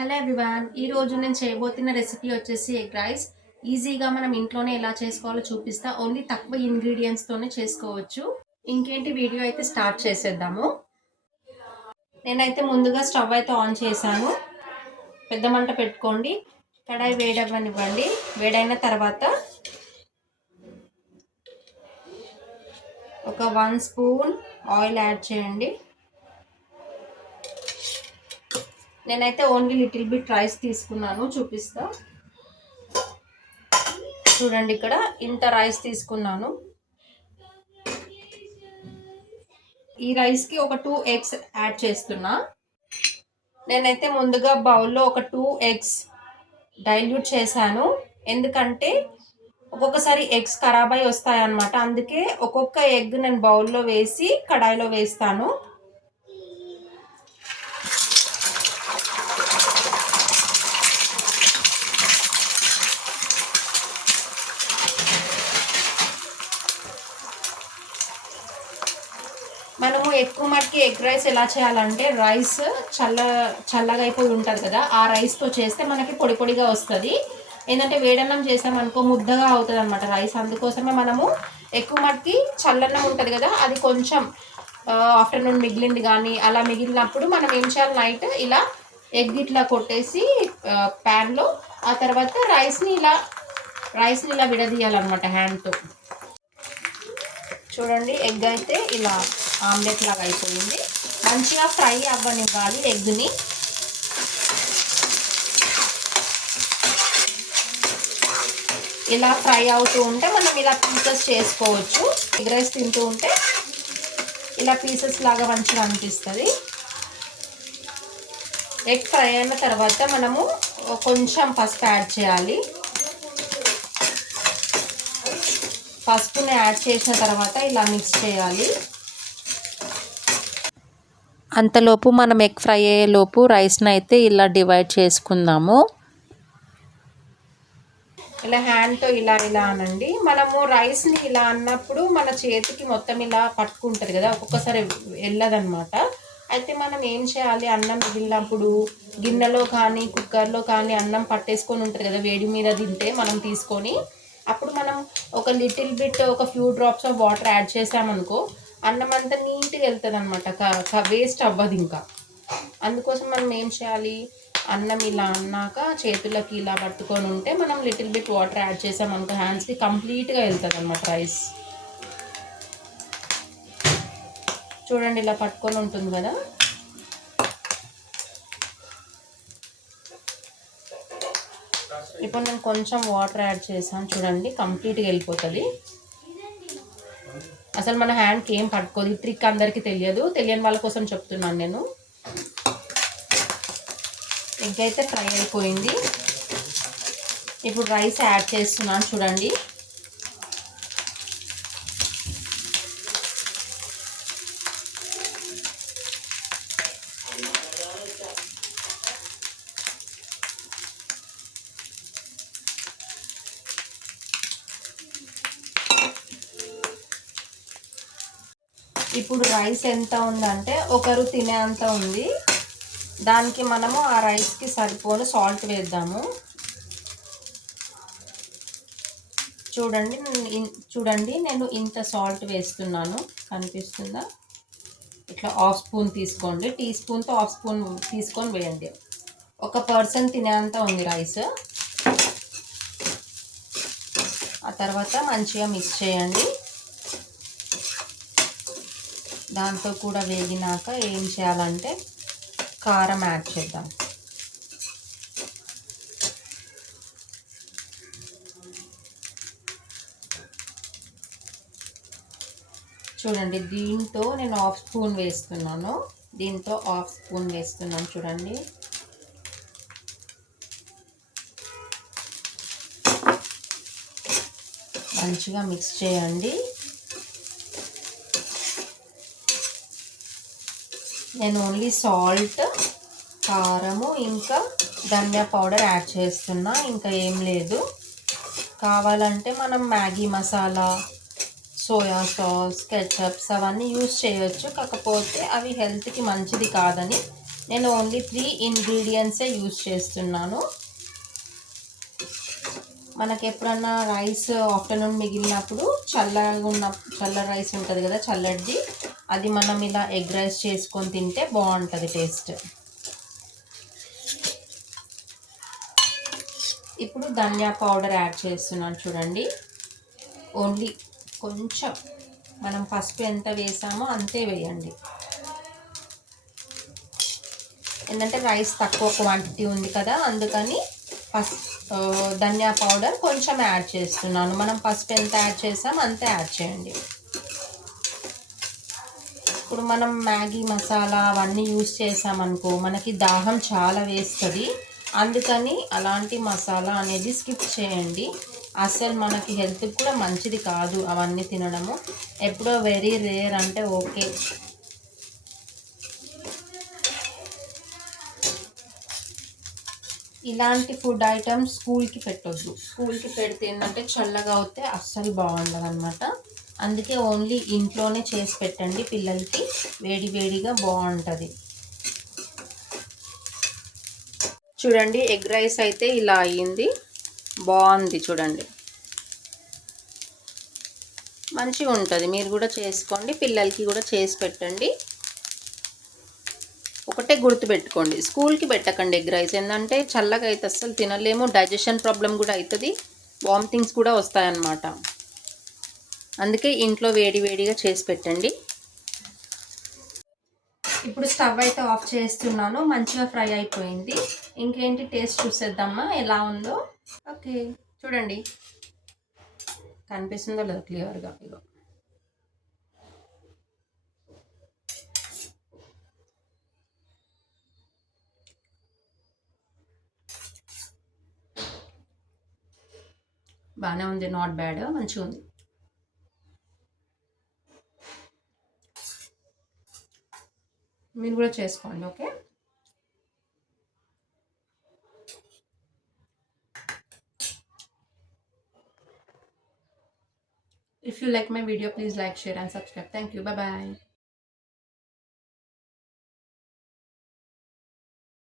Hello everyone, ఈరోజు నేను చేయబోతున్న రెసిపీ వచ్చేసి ఎగ్ రైస్. ఈజీగా మనం ఇంట్లోనే ఎలా చేసుకోవాలో చూపిస్తా. ఓన్లీ తక్కువ ఇంగ్రీడియంట్స్తోనే చేసుకోవచ్చు. ఇంకేంటి, వీడియో అయితే స్టార్ట్ చేసేద్దాము. నేనైతే ముందుగా స్టవ్ అయితే ఆన్ చేశాను. పెద్ద మంట పెట్టుకోండి. కడాయి వేడవ్వనివ్వండి. వేడైన తర్వాత ఒక 1 స్పూన్ ఆయిల్ యాడ్ చేయండి. నేనైతే ఓన్లీ లిటిల్ బిట్ రైస్ తీసుకున్నాను, చూపిస్తా. చూడండి, ఇక్కడ ఇంత రైస్ తీసుకున్నాను. ఈ రైస్కి ఒక 2 ఎగ్స్ యాడ్ చేస్తున్నా. నేనైతే ముందుగా బౌల్లో ఒక 2 ఎగ్స్ డైల్యూట్ చేశాను. ఎందుకంటే ఒక్కొక్కసారి ఎగ్స్ ఖరాబ్ అయి వస్తాయన్నమాట. అందుకే ఒక్కొక్క ఎగ్ నేను బౌల్లో వేసి కడాయిలో వేస్తాను. మనము ఎక్కువ మటుకి ఎగ్ రైస్ ఎలా చేయాలంటే, రైస్ చల్లగా అయిపోయి ఉంటుంది కదా, ఆ రైస్తో చేస్తే మనకి పొడి పొడిగా వస్తుంది. ఏంటంటే వేడన్నం చేసామనుకో ముద్దగా అవుతుంది అనమాట రైస్. అందుకోసమే మనము ఎక్కువ మటుకి చల్లన్నం ఉంటుంది కదా, అది కొంచెం ఆఫ్టర్నూన్ మిగిలింది కానీ అలా మిగిలినప్పుడు మనం ఏం చేయాలి, నైట్ ఇలా ఎగ్ ఇట్లా కొట్టేసి ప్యాన్లో, ఆ తర్వాత రైస్ని ఇలా విడదీయాలన్నమాట హ్యాండ్తో. చూడండి, ఎగ్ అయితే ఇలా ఆమ్లెట్ లాగా అయిపోయింది. మంచిగా ఫ్రై అవ్వనివ్వాలి ఎగ్ని. ఇలా ఫ్రై అవుతూ ఉంటే మనం ఇలా పీసెస్ చేసుకోవచ్చు. ఎగ్ రైస్ తింటూ ఉంటే ఇలా పీసెస్ లాగా మంచిగా అనిపిస్తుంది. ఎగ్ ఫ్రై అయిన తర్వాత మనము కొంచెం పసుపు యాడ్ చేయాలి. పసుపుని యాడ్ చేసిన తర్వాత ఇలా మిక్స్ చేయాలి. అంతలోపు మనం ఎగ్ ఫ్రై అయ్యేలోపు రైస్ని అయితే ఇలా డివైడ్ చేసుకుందాము. ఇలా హ్యాండ్తో ఇలా అనండి. మనము రైస్ని ఇలా అన్నప్పుడు మన చేతికి మొత్తం ఇలా పట్టుకుంటుంది కదా, ఒక్కొక్కసారి వెళ్ళదన్నమాట. అయితే మనం ఏం చేయాలి, అన్నం మిగిలినప్పుడు గిన్నెలో కానీ కుక్కర్లో కానీ అన్నం పట్టేసుకొని ఉంటుంది కదా, వేడి మీద తింటే మనం తీసుకొని, అప్పుడు మనం ఒక లిటిల్ బిట్ ఒక few drops of water add చేసామనుకో, అన్నం అంతా నీట్గా వెళ్తుంది అనమాట, వేస్ట్ అవ్వదు ఇంకా. అందుకోసం మనం ఏం చేయాలి, అన్నం ఇలా అన్నాక చేతులకి ఇలా పట్టుకొని ఉంటే మనం లిటిల్ బిట్ వాటర్ యాడ్ చేసామనుకో హ్యాండ్స్కి కంప్లీట్గా వెళ్తుంది అనమాట రైస్. చూడండి, ఇలా పట్టుకొని ఉంటుంది కదా. ఇప్పుడు నేను కొంచెం వాటర్ యాడ్ చేసాను, చూడండి కంప్లీట్గా వెళ్ళిపోతుంది. అసలు మన హ్యాండ్కి ఏం పట్టుకోదు. ఈ ట్రిక్ అందరికీ తెలియదు, తెలియని వాళ్ళ కోసం చెప్తున్నాను నేను. ఎగ్ అయితే ఫ్రై అయిపోయింది. ఇప్పుడు రైస్ యాడ్ చేస్తున్నాను, చూడండి. ఇప్పుడు రైస్ ఎంత ఉందంటే ఒకరు తినే అంత ఉంది. దానికి మనము ఆ రైస్కి సరిపోను సాల్ట్ వేద్దాము. చూడండి నేను ఇంత సాల్ట్ వేస్తున్నాను, కనిపిస్తుందా? ఇట్లా హాఫ్ స్పూన్ తీసుకోండి. టీ స్పూన్తో హాఫ్ స్పూన్ తీసుకొని వేయండి. ఒక పర్సన్ తినేంత ఉంది రైస్. ఆ తర్వాత మంచిగా మిక్స్ చేయండి. దాంతో కూడా వేగినాక ఏం చేయాలంటే కారం యాడ్ చేద్దాం. చూడండి, దీంతో నేను హాఫ్ స్పూన్ వేస్తున్నాను. చూడండి. మంచిగా మిక్స్ చేయండి. నేను ఓన్లీ సాల్ట్, కారము ఇంకా ధనియా పౌడర్ యాడ్ చేస్తున్నా, ఇంకా ఏం లేదు. కావాలంటే మనం Maggi masala, soya sauce, ketchups అవన్నీ యూస్ చేయొచ్చు. కాకపోతే అవి హెల్త్కి మంచిది కాదని నేను ఓన్లీ 3 ఇంగ్రీడియంట్సే యూజ్ చేస్తున్నాను. మనకి ఎప్పుడన్నా రైస్ ఆఫ్టర్నూన్ మిగిలినప్పుడు చల్ల రైస్ ఉంటుంది కదా, చల్లటిది, అది మనం ఇలా ఎగ్ రైస్ చేసుకొని తింటే బాగుంటుంది టేస్ట్. ఇప్పుడు ధనియా పౌడర్ యాడ్ చేస్తున్నాను చూడండి. ఓన్లీ కొంచెం, మనం పసుపు ఎంత వేసామో అంతే వేయండి. ఏంటంటే రైస్ తక్కువ క్వాంటిటీ ఉంది కదా, అందుకని ధనియా పౌడర్ కొంచెం యాడ్ చేస్తున్నాను. మనం పసుపు ఎంత యాడ్ చేసాం అంతే యాడ్ చేయండి. ఇప్పుడు మనం మ్యాగీ మసాలా అవన్నీ యూస్ చేసామనుకో మనకి దాహం చాలా వేస్తుంది. అందుకని అలాంటి మసాలా అనేది స్కిప్ చేయండి. అసలు మనకి హెల్త్కి కూడా మంచిది కాదు అవన్నీ తినడము. ఎప్పుడో వెరీ రేర్ అంటే ఓకే. ఇలాంటి ఫుడ్ ఐటమ్స్ స్కూల్కి పెట్టొద్దు. స్కూల్కి పెడితే ఏంటంటే చల్లగా అవుతే అస్సలు బాగుండదు అనమాట. అందుకే ఓన్లీ ఇంట్లోనే చేసి పెట్టండి పిల్లలకి, వేడి వేడిగా బాగుంటుంది. చూడండి ఎగ్ రైస్ అయితే ఇలా అయ్యింది, బాగుంది చూడండి, మంచిగా ఉంటుంది. మీరు కూడా చేసుకోండి, పిల్లలకి కూడా చేసి పెట్టండి. ఒకటే గుర్తుపెట్టుకోండి, స్కూల్కి పెట్టకండి ఎగ్ రైస్. ఏంటంటే చల్లగా అయితే అస్సలు తినలేము, డైజెషన్ ప్రాబ్లం కూడా అవుతుంది, వామిటింగ్స్ కూడా వస్తాయన్నమాట. అందుకే ఇంట్లో వేడి వేడిగా చేసి పెట్టండి. ఇప్పుడు స్టవ్ అయితే ఆఫ్ చేస్తున్నాను. మంచిగా ఫ్రై అయిపోయింది. ఇంకేంటి టేస్ట్ చూసేద్దామా ఎలా ఉందో. ఓకే చూడండి, కనిపిస్తుందో లేదో క్లియర్గా. ఇగో బాగానే ఉంది, నాట్ బ్యాడ్, మంచిగా ఉంది. మీరు కూడా చేసుకోండి. Okay, if you like my video, please like, share and subscribe. Thank you. Bye bye.